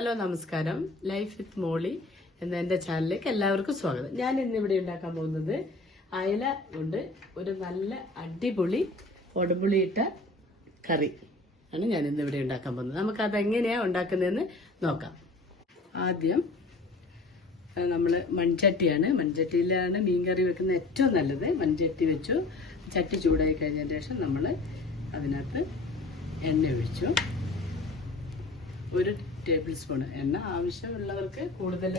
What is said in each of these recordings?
Hello നമസ്കാരം. Life with മോളി എന്ന എൻ്റെ ചാനലിലേക്ക് എല്ലാവർക്കും സ്വാഗതം. ഞാൻ ഇന്നിവിടെ ഉണ്ടാക്കാൻ പോകുന്നത് അയല കൊണ്ട് ഒരു നല്ല അടിപൊളി ഉടമ്പുളിയിട്ട കറി ആണ് ഞാൻ ഇന്നിവിടെ ഉണ്ടാക്കാൻ പോകുന്നത്. നമുക്ക് അതെങ്ങനെയാണ് ഉണ്ടാക്കുന്നതെന്ന് നോക്കാം. ആദ്യം നമ്മൾ മൺചട്ടിയിലാണ് മീൻകറി വെക്കുന്നത് ഏറ്റവും നല്ലത്. മൺചട്ടി വെച്ചു, ചട്ടി ചൂടായി കഴിഞ്ഞതിന് ശേഷം നമ്മൾ അതിനകത്ത് എണ്ണ ഒഴിച്ചു. 1 ടേബിൾ സ്പൂൺ എണ്ണ, ആവശ്യമുള്ളവർക്ക് കൂടുതൽ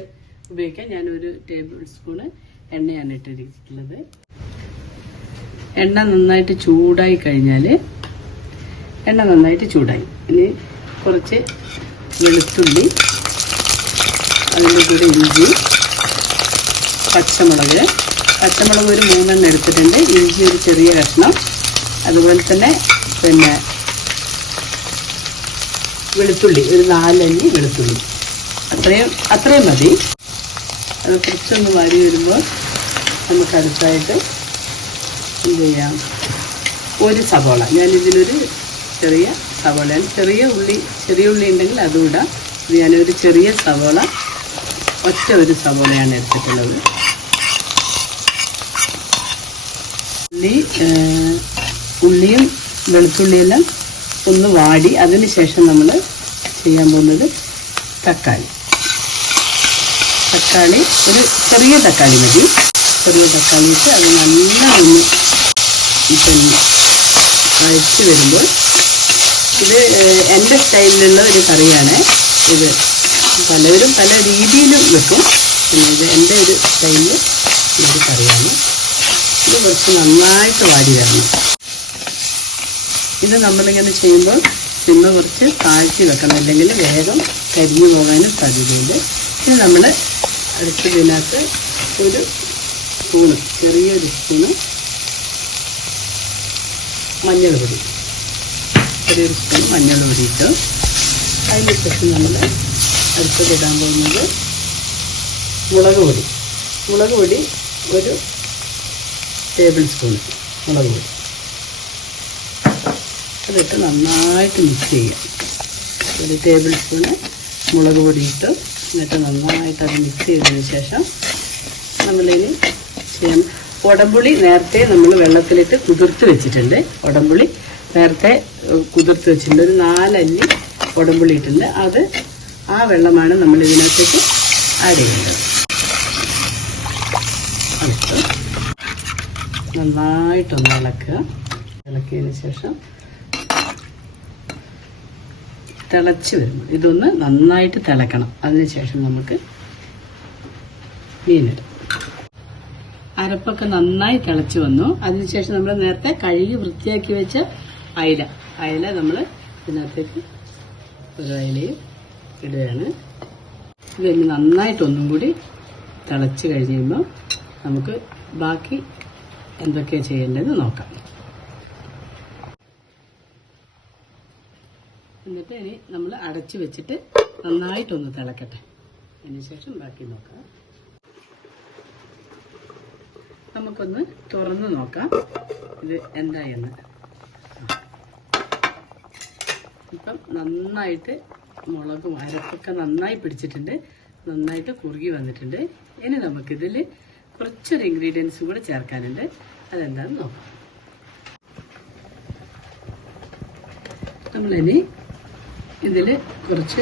ഉപയോഗിക്കാം. ഞാൻ 1 ടേബിൾ സ്പൂണ് എണ്ണയാണ് ഇട്ടിരിക്കുന്നത്. എണ്ണ നന്നായിട്ട് ചൂടായി കഴിഞ്ഞാൽ ഇനി കുറച്ച് വെളുത്തുള്ളി, അതിൻ്റെ കൂടെ ഇഞ്ചി, പച്ചമുളക് ഒരു 3 എണ്ണം എടുത്തിട്ടുണ്ട്. ഇഞ്ചി ഒരു ചെറിയ കഷ്ണം, അതുപോലെ തന്നെ വെളുത്തുള്ളി ഒരു 4 അല്ലി വെളുത്തുള്ളി, അത്രയും മതി. അത് കുറച്ചൊന്ന് വാരി വരുമ്പോൾ നമുക്ക് അടുത്തായിട്ട് എന്ത് ചെയ്യാം, ഒരു സവോള, ഞാനിതിലൊരു ചെറിയ സവോളയാണ്, ചെറിയ ഉള്ളി ഉണ്ടെങ്കിൽ അതും ഇടാം. ഇത് ഞാനൊരു ചെറിയ സവോള, ഒരു സവോളയാണ് എടുത്തിട്ടുള്ളത്. ഉള്ളിയും വെളുത്തുള്ളിയെല്ലാം ഒന്ന് വാടി അതിനുശേഷം നമ്മൾ ചെയ്യാൻ പോകുന്നത് തക്കാളി ഒരു ചെറിയ തക്കാളി മതി. ചെറിയ തക്കാളി ഇട്ട് അത് നല്ലൊന്ന് അഴിച്ച് വരുമ്പോൾ, ഇത് എൻ്റെ സ്റ്റൈലിലുള്ള ഒരു കറിയാണ്. ഇത് പലവരും പല രീതിയിലും വെക്കും. ഇത് എൻ്റെ ഒരു സ്റ്റൈലിൽ ഒരു കറിയാണ്. ഇത് കുറച്ച് നന്നായിട്ട് വാടി വരണം. ഇത് നമ്മളിങ്ങനെ ചെയ്യുമ്പോൾ സിമ്മ കുറച്ച് താഴ്ത്തി വെക്കണം, അല്ലെങ്കിൽ വേഗം കരിഞ്ഞു പോകാനും സാധ്യതയുണ്ട്. ഇത് നമ്മൾ അടുത്തതിനകത്ത് ചെറിയൊരു സ്പൂണ് മഞ്ഞൾപ്പൊടി, ചെറിയൊരു സ്പൂൺ മഞ്ഞൾപ്പൊടി ഇട്ടു. അതിന് ശേഷം നമ്മൾ അടുത്തതിടാൻ പോകുന്നത് മുളക് പൊടി 1 ടേബിൾ സ്പൂൺ മുളക് പൊടി. അതിട്ട് നന്നായിട്ട് മിക്സ് ചെയ്യാം. 1 ടേബിൾ സ്പൂണ് മുളക് പൊടി ഇട്ട് എന്നിട്ട് നന്നായിട്ട് അത് മിക്സ് ചെയ്തതിന് ശേഷം നമ്മളിനി ചെയ്യാം. ഉടമ്പുളി നേരത്തെ നമ്മൾ വെള്ളത്തിലിട്ട് കുതിർത്ത് വെച്ചിട്ടുണ്ട്. ഒരു 4 അല്ലി ഉടമ്പുളി ഇട്ടുണ്ട്. ആ വെള്ളമാണ് നമ്മൾ ഇതിനകത്തേക്ക് ആഡ് ചെയ്യേണ്ടത്. അതിട്ട് നന്നായിട്ടൊന്ന് ഇളക്കിയതിന് ശേഷം തിളച്ച് വരുമ്പോൾ ഇതൊന്ന് നന്നായിട്ട് തിളക്കണം. അതിനുശേഷം നമുക്ക് മീനിടും. അരപ്പൊക്കെ നന്നായി തിളച്ച് വന്നു. അതിനുശേഷം നമ്മൾ നേരത്തെ കഴുകി വൃത്തിയാക്കി വെച്ച അയല നമ്മൾ ഇതിനകത്തേക്ക് ഒരു അയലയും ഇടുകയാണ്. ഇതിന് നന്നായിട്ടൊന്നും കൂടി തിളച്ച് കഴിയുമ്പോൾ നമുക്ക് ബാക്കി എന്തൊക്കെയാണ് ചെയ്യേണ്ടതെന്ന് നോക്കാം. എന്നിട്ട് ഇനി നമ്മൾ അടച്ചു വെച്ചിട്ട് നന്നായിട്ടൊന്ന് തിളക്കട്ടെ. അതിനുശേഷം ബാക്കി നോക്കാം. നമുക്കൊന്ന് തുറന്ന് നോക്കാം ഇത് എന്തായെന്ന്. ഇപ്പം നന്നായിട്ട് മുളകും അരപ്പൊക്കെ നന്നായി പിടിച്ചിട്ടുണ്ട്, നന്നായിട്ട് കുറുകി വന്നിട്ടുണ്ട്. ഇനി നമുക്കിതിൽ കുറച്ചൊരു ഇൻഗ്രീഡിയൻസും കൂടെ ചേർക്കാനുണ്ട്. അതെന്താണെന്ന് നോക്കാം. നമ്മളിനി ഇതിൽ കുറച്ച്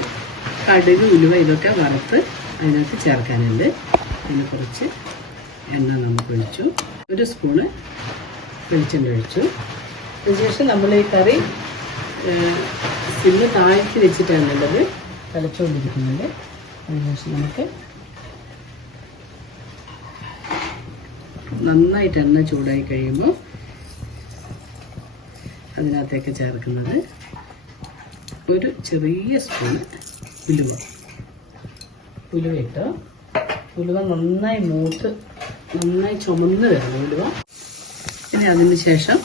കടുക്, ഉലുവ ഇതൊക്കെ വറുത്ത് അതിനകത്ത് ചേർക്കാനുണ്ട്. അതിന് കുറച്ച് എണ്ണ നമുക്ക് ഒഴിച്ചു, 1 സ്പൂണ് വെളിച്ചെണ്ണ ഒഴിച്ചു. അതിനുശേഷം നമ്മൾ ഈ കറി സിമ്മ് താഴ്ത്തി വെച്ചിട്ടാണുള്ളത് തിളച്ചുകൊണ്ടിരിക്കുന്നത്. അതിനുശേഷം നമുക്ക് നന്നായിട്ട് എണ്ണ ചൂടായി കഴിയുമ്പോൾ അതിനകത്തേക്ക് ചേർക്കുന്നത് ഒരു ചെറിയ സ്പൂണ് ഉലുവ ഇട്ട്, ഉലുവ നന്നായി ചുമന്ന് വരണം ഉലുവ. ഇനി അതിന് ശേഷം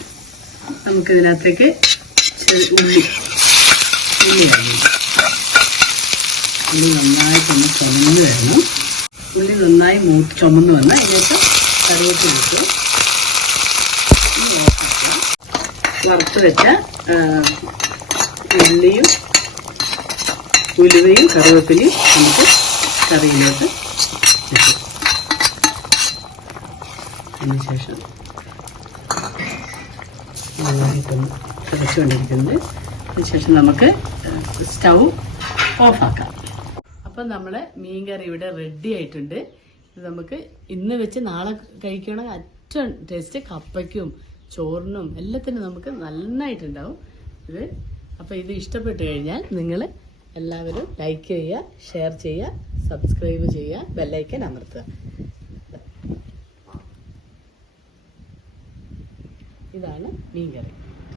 നമുക്കിതിനകത്തേക്ക് ഉള്ളി നന്നായിട്ടൊന്ന് ചുമന്ന് വരണം. ഉള്ളി നന്നായി ചുമന്ന് വന്നാൽ അതിനകത്ത് കറിവേപ്പില ഇട്ട് വറുത്ത് വെച്ച ഉള്ളിയും ഉലുവയും കറിവേപ്പിലയും നമുക്ക് കറിയിലോട്ട് ഇട്ടു. അതിനുശേഷം നന്നായിട്ടൊന്ന് തിളച്ചുകൊണ്ടിരിക്കുന്നത്. അതിനുശേഷം നമുക്ക് സ്റ്റൗ ഓഫാക്കാം. അപ്പം നമ്മുടെ മീൻകറി ഇവിടെ റെഡി ആയിട്ടുണ്ട്. ഇത് നമുക്ക് ഇന്ന് വെച്ച് നാളെ കഴിക്കുകയാണെങ്കിൽ ഏറ്റവും ടേസ്റ്റ് കപ്പയ്ക്കും ചോറിനും എല്ലാത്തിനും നമുക്ക് നന്നായിട്ടുണ്ടാവും ഇത്. അപ്പോൾ ഇത് ഇഷ്ടപ്പെട്ട് കഴിഞ്ഞാൽ നിങ്ങൾ എല്ലാവരും ലൈക്ക് ചെയ്യുക, ഷെയർ ചെയ്യുക, സബ്സ്ക്രൈബ് ചെയ്യുക, ബെല്ലൈക്കൻ അമർത്തുക. ഇതാണ് മീൻകറി.